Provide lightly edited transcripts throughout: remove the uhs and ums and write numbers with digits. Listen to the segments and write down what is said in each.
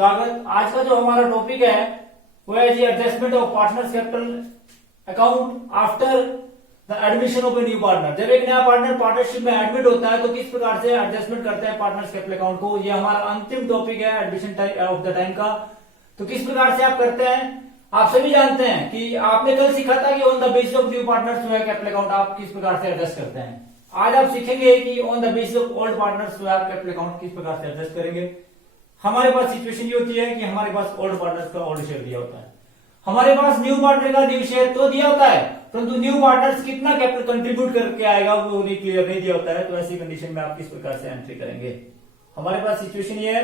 स्वागत। आज का जो हमारा टॉपिक है वो है जी adjustment of partners capital account after the admission of a new partner. जब एक नया पार्टनर पार्टनरशिप में एडमिट होता है तो किस प्रकार से एडजस्टमेंट करते हैं पार्टनर्स कैपिटल अकाउंट को। ये हमारा अंतिम टॉपिक है एडमिशन ऑफ द टाइम का। तो किस प्रकार से आप करते हैं आप सभी जानते हैं कि आपने कल सीखा था कि on the basis of new partners जो है कैपिटल अकाउंट आप किस प्रकार से एडजस्ट करते हैं। आज आप सीखेंगे कि on the basis of old partners जो है आप कैपिटल अकाउंट किस प्रकार से एडजस्ट करेंगे। हमारे पास सिचुएशन ये होती है कि हमारे पास ओल्ड पार्टनर्स का ओल्ड शेयर दिया होता है, हमारे पास न्यू पार्टनर का न्यू शेयर तो दिया होता है, परंतु न्यू पार्टनर्स कितना कैपिटल कंट्रीब्यूट करके आएगा वो उन्हें क्लियर नहीं दिया होता है। तो ऐसी कंडीशन में आप किस प्रकार से एंट्री करेंगे। हमारे पास सिचुएशन ये है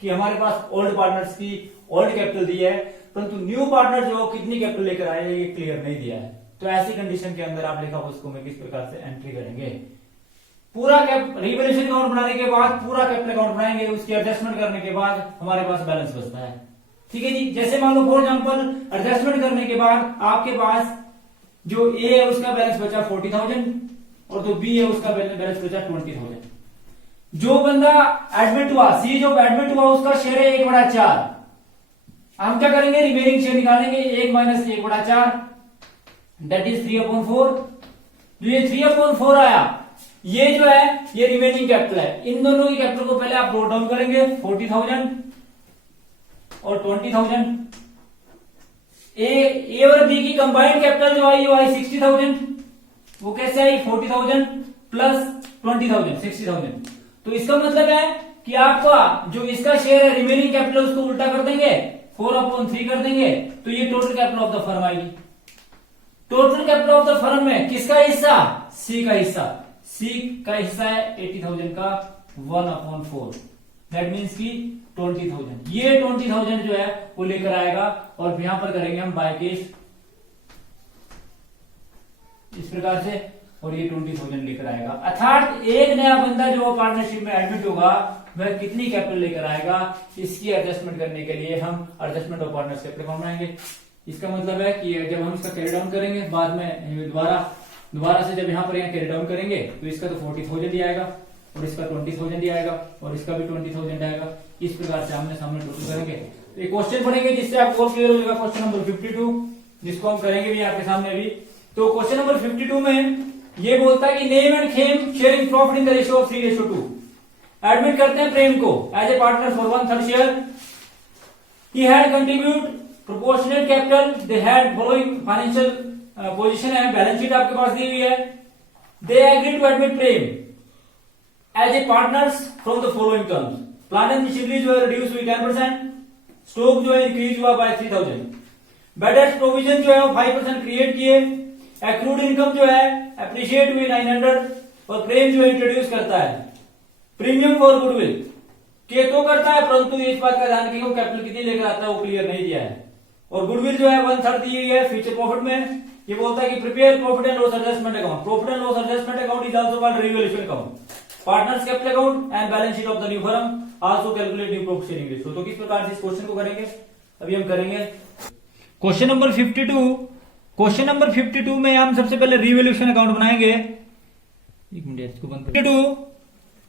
कि हमारे पास ओल्ड पार्टनर्स की ओल्ड कैपिटल दी है, परंतु न्यू पार्टनर जो कितनी कैपिटल लेकर आए ये क्लियर नहीं दिया है। तो ऐसी कंडीशन के अंदर आप लिखा उसको में किस प्रकार से एंट्री करेंगे। पूरा रिवैल्यूएशन अकाउंट बनाने के बाद पूरा कैपिटल अकाउंट बनाएंगे, उसकी एडजस्टमेंट करने के बाद हमारे पास बैलेंस बचता है। ठीक है जी। जैसे मान लो फॉर एग्जांपल एडजस्टमेंट करने के बाद आपके पास जो ए है उसका बैलेंस बचा 40,000 और जो बी है उसका बैलेंस बचा 20,000। जो बंदा एडमिट हुआ सी जो एडमिट हुआ उसका शेयर है 1/4। हम क्या करेंगे रिमेनिंग शेयर निकालेंगे 1 - 1/4 दैट इज 3/4। जो ये 3/4 आया ये जो है ये रिमेनिंग कैपिटल है। इन दोनों की कैपिटल को पहले आप नोट डाउन करेंगे 40,000 और 20,000। ए और बी की कंबाइंड कैपिटल जो आई वो आई 60,000। वो कैसे आई 40,000 प्लस 20,000 60,000। तो इसका मतलब है कि आपका जो इसका शेयर है रिमेनिंग कैपिटल उसको उल्टा कर देंगे 4/3 कर देंगे तो ये total capital of the firm आएगी। Total capital of the firm में किसका हिस्सा सी का हिस्सा। सी का हिस्सा है 80,000 का 1/4 दैट मीन्स की 20,000। ये 20,000 जो है वो लेकर आएगा और यहां पर करेंगे हम बाय केस इस प्रकार से और ये 20,000 लेकर आएगा। अर्थात एक नया बंदा जो पार्टनरशिप में एडमिट होगा वह कितनी कैपिटल लेकर आएगा इसकी एडजस्टमेंट करने के लिए हम adjustment of partners capital account बनाएंगे। इसका मतलब है कि जब हम इसका कैरी डाउन करेंगे बाद में दोबारा से जब यहाँ पर यहाँ कैरी डाउन करेंगे तो इसका तो 40,000 ही आएगा और इसका 20,000 ही आएगा और इसका भी 20,000 आएगा। इस प्रकार से आमने सामने टोटल करेंगे तो एक क्वेश्चन पढ़ेंगे जिससे आपको क्लियर हो जाएगा। क्वेश्चन नंबर 52 जिसको हम करेंगे भी आपके सामने भी। तो क्वेश्चन नंबर 52 में ये बोलता है कि Nem and Khem sharing profit in the ratio of 3:2। Admit करते हैं प्रेम को as a partner for 1/3 share. He had contribute proportionate capital. They had following financial position है, बैलेंस शीट आपके पास दी हुई है। They agree to admit Prem as a partners from the following terms. Plant and machinery जो है reduce हुई 10%। Stock जो है इंक्रीज हुआ बाय 3,000। बेड डेट्स प्रोविजन जो है वो 5% क्रिएट किए। एक्रूड इनकम जो है अप्रिशिएट हुई 900 और प्रेम जो है इंट्रोड्यूस करता है प्रीमियम फॉर गुडविल के तो करता है, परंतु इस बात का ध्यान रखिए कैपिटल कितनी लेकर आता है वो क्लियर नहीं दिया है। और गुडविल जो है 1/3 दी हुई है फ्यूचर प्रॉफिट में। ये बोलता है कि prepare profit and loss adjustment account. Profit and loss adjustment account is also called revaluation account. Partners capital account and balance sheet of the new firm also calculate new profit sharing ratio. तो किस प्रकार से इस question को करेंगे अभी हम करेंगे। Question number 52। क्वेश्चन नंबर 52 में हम सबसे पहले रिवैल्यूएशन अकाउंट बनाएंगे। एक मिनट इसको बंद कर। 52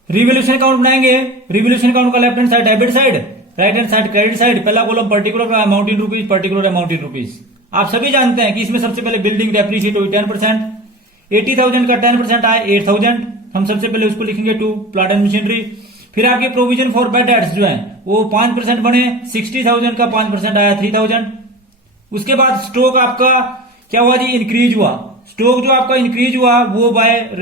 रिवैल्यूएशन अकाउंट बनाएंगे। रिवैल्यूएशन अकाउंट का left hand side debit side, right hand side credit side. पहला कॉलम पर्टिकुलर का amount in rupees, particular amount in rupees. आप सभी जानते हैं कि इसमें सबसे पहले बिल्डिंग डेप्रिशिएट हुई 10%। 80,000 का 10% आया 8,000। हम सबसे पहले उसको लिखेंगे 2 प्लांट एंड मशीनरी। फिर आपके प्रोविजन फॉर बेड डेट्स जो है वो 5% बने। 60,000 का 5% आया 3,000। उसके बाद स्टॉक आपका क्या हुआ जी इंक्रीज हुआ। स्टॉक जो आपका इंक्रीज हुआ वो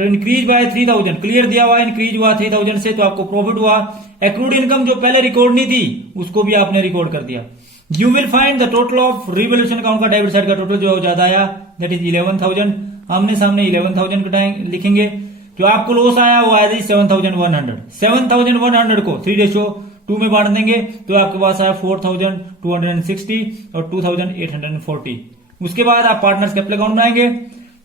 इंक्रीज बाय 3,000 क्लियर दिया हुआ इंक्रीज हुआ 3,000 से तो आपको प्रॉफिट हुआ। एक्रूड इनकम जो पहले रिकॉर्ड नहीं थी उसको भी आपने रिकॉर्ड कर दिया। You will find the total of revaluation account का डेबिट साइड का टोटल जो है ज्यादा आया दैट इज 11,000। आमने सामने 11,000 लिखेंगे। जो आपको लॉस आया वो आया 7,100। 7,100 को 3:2 में बांट देंगे तो आपके पास आया 4,260 और 2,840। उसके बाद आप पार्टनर्स कैपिटल अकाउंट बनाएंगे।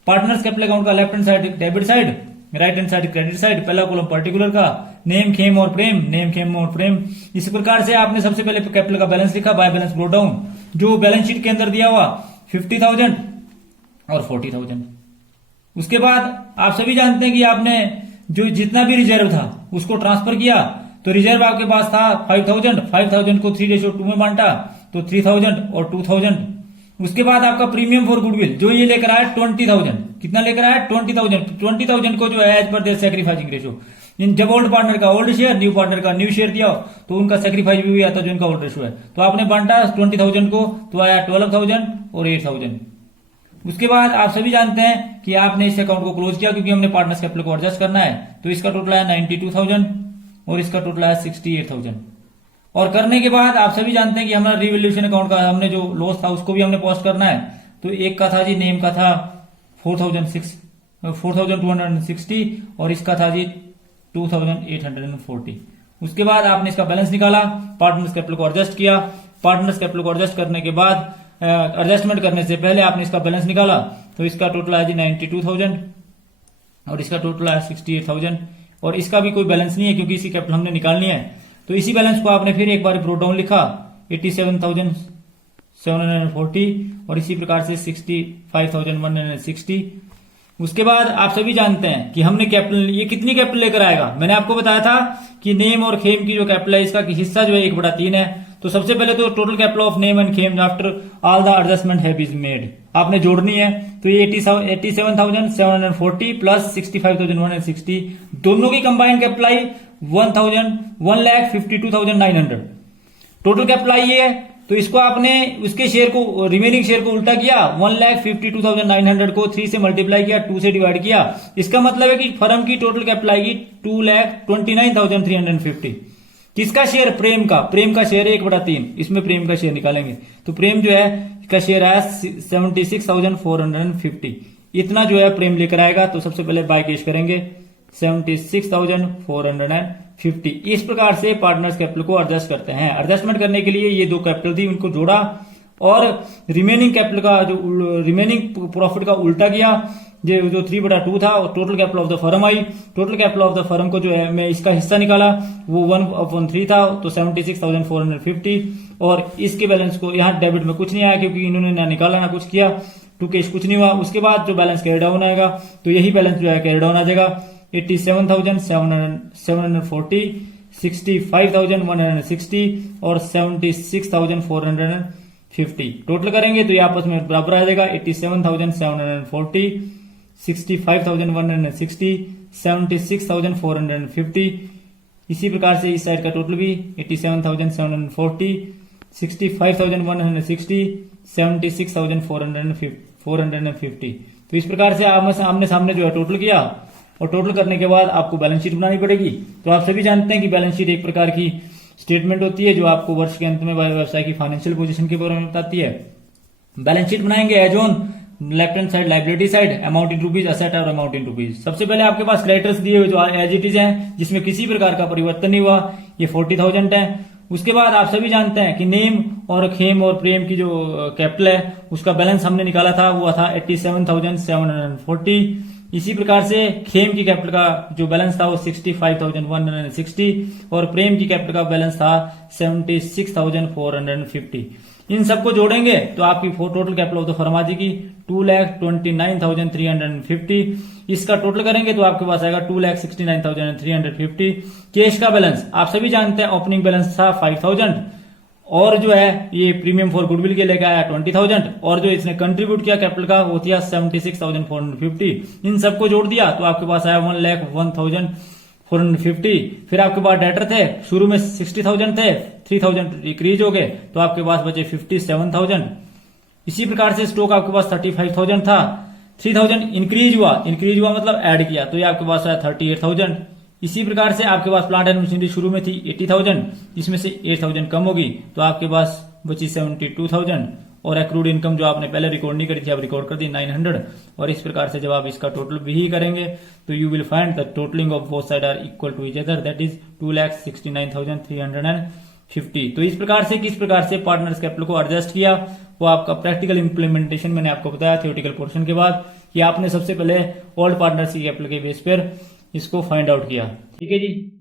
पार्टनर्स कैपिटल अकाउंट का left hand side debit side, right hand side credit side. पहला कॉलम पर्टिकुलर का नेम खेम और प्रेम, नेम खेम और प्रेम। इस प्रकार से आपने सबसे पहले कैपिटल का बैलेंस लिखा बाय बैलेंस ब्रोट डाउन। जो बैलेंस शीट के अंदर दिया हुआ 50,000 और 40,000। उसके बाद आप सभी जानते हैं कि आपने जो जितना भी रिजर्व था उसको ट्रांसफर किया तो रिजर्व आपके पास था 5000 को 3:2 में बांटा तो 3000 और 2000। उसके बाद आपका प्रीमियम फॉर गुडविल जो ये लेकर आया 20,000, कितना लेकर आया 20,000 को जो है as per their sacrificing ratio, जब ओल्ड पार्टनर का ओल्ड शेयर, न्यू पार्टनर का न्यू शेयर दिया तो उनका सैक्रिफाइस भी आता जो इनका ओल्ड रेशियो है। तो आपने बांटा 20,000 को तो आया 12,000 और 8,000। उसके बाद आप सभी जानते हैं कि आपने इस अकाउंट को क्लोज किया क्योंकि हमने पार्टनर्स कैपिटल को एडजस्ट करना है। तो इसका टोटल आया 92,000 और इसका टोटल आया 68,000। और करने के बाद आप सभी जानते हैं कि हमारा रिवैल्यूएशन अकाउंट का हमने जो लॉस था उसको भी हमने पोस्ट करना है। तो एक का था जी नेम का था 4,260 और इसका था जी 2,840। उसके बाद आपने इसका बैलेंस निकाला, पार्टनर्स कैपिटल को एडजस्ट किया। पार्टनर्स कैपिटल को एडजस्ट करने के बाद एडजस्टमेंट करने से पहले आपने इसका बैलेंस निकाला तो इसका टोटल आया जी 92,000 और इसका टोटल आया 68,000। और इसका भी कोई बैलेंस नहीं है क्योंकि इसी कैपिटल हमने निकालनी है। तो इसी बैलेंस को आपने फिर एक बार ब्रोट डाउन लिखा 87,740 और इसी प्रकार से 65,160। उसके बाद आप सभी जानते हैं कि हमने कैपिटल, ये कितनी कैपिटल लेकर आएगा। मैंने आपको बताया था कि नेम और खेम की जो कैपिटल है इसका हिस्सा जो है 1/3 है। तो सबसे पहले तो total capital of Nem and Khem after all the adjustment have been made आपने जोड़नी है। तो ये 87,740 प्लस 65,160 दोनों की combined capital I 1,52,900 total capital I है। तो इसको आपने उसके शेयर को, रिमेनिंग शेयर को उल्टा किया, 1,52,900 को 3 से मल्टीप्लाई किया, 2 से डिवाइड किया। इसका मतलब है कि फर्म की टोटल कैपिटल आएगी 2,29,350। किसका शेयर? प्रेम का। प्रेम का शेयर है 1/3, इसमें प्रेम का शेयर निकालेंगे। तो प्रेम जो है इसका शेयर आया 76,450। इतना जो है प्रेम लेकर आएगा। तो सबसे पहले बाय कैश करेंगे 76,450। इस प्रकार से पार्टनर्स कैपिटल को एडजस्ट करते हैं। एडजस्टमेंट करने के लिए ये दो कैपिटल थी उनको जोड़ा और रिमेनिंग कैपिटल का जो रिमेनिंग प्रॉफिट का उल्टा किया, जो 3/2 था और total capital of the firm I. Total capital of the firm को जो है मैं इसका हिस्सा निकाला वो 1/3 था तो 76,450 और इसके बैलेंस को यहाँ डेबिट में कुछ नहीं आया क्योंकि इन्होंने ना निकाला ना कुछ किया, टू कैश कुछ नहीं हुआ। उसके बाद जो बैलेंस कैरी डाउन आएगा तो यही बैलेंस जो है कैरी डाउन आ जाएगा 87,740, 65,160 और 76,450। टोटल करेंगे तो ये आपस में बराबर आ जाएगा 87,740, 65,160, 76,450। इसी प्रकार से इस साइड का टोटल भी 87,740, 65,160, 76,450। तो इस प्रकार से आमने सामने जो है टोटल किया और टोटल करने के बाद आपको बैलेंस शीट बनानी पड़ेगी। तो आप सभी जानते हैं कि बैलेंस शीट एक प्रकार की स्टेटमेंट होती है जो आपको वर्ष के अंत में व्यवसाय की फाइनेंशियल पोजीशन के बारे में बताती है। बैलेंस शीट बनाएंगे as on left hand side liability side, amount in rupees, asset और अमाउंट इन रुपीज। सबसे पहले आपके पास क्रेडिटर्स दिए हुए जो एज इट इज हैं जिसमें किसी प्रकार का परिवर्तन नहीं हुआ, ये 40,000 है। उसके बाद आप सभी जानते हैं कि नेम और खेम और प्रेम की जो कैपिटल है उसका बैलेंस हमने निकाला था वो था 87,740। इसी प्रकार से खेम की कैपिटल का जो बैलेंस था वो 65,160 और प्रेम की कैपिटल का बैलेंस था 76,450। इन सबको जोड़ेंगे तो आपकी total capital of the firm आ जाएगी 2,29,350। इसका टोटल करेंगे तो आपके पास आएगा 2,69,350। कैश का बैलेंस आप सभी जानते हैं ओपनिंग बैलेंस था 5,000 और जो है ये प्रीमियम फॉर गुडविल के लेकर आया 20,000 और जो इसने कंट्रीब्यूट किया कैपिटल का वो था 76,450। इन सबको जोड़ दिया तो आपके पास आया 1,01,450। फिर आपके पास डेटर थे, शुरू में 60,000 थे, 3,000 इंक्रीज हो गए तो आपके पास बचे 57,000। इसी प्रकार से स्टॉक आपके पास 35,000 था, 3,000 इंक्रीज हुआ मतलब ऐड किया तो ये आपके पास आया 38,000। इसी प्रकार से आपके पास प्लांट एंड मशीनरी शुरू में थी 80,000, इसमें से 8,000 कम होगी तो आपके पास बची 72,000 और एक्रूड इनकम जो आपने पहले रिकॉर्ड नहीं करी थी आप रिकॉर्ड कर दी 900। और इस प्रकार से जब आप इसका टोटल भी करेंगे तो you will find the totalling of both side are equal to each other, that is 2,69,350। तो इस प्रकार से किस प्रकार से पार्टनर्स कैपिटल को एडजस्ट किया वो आपका प्रैक्टिकल इंप्लीमेंटेशन मैंने आपको बताया थियोरेटिकल पोर्शन के बाद कि आपने सबसे पहले ओल्ड पार्टनर्स की कैपिटल के बेस पर इसको फाइंड आउट किया। ठीक है जी।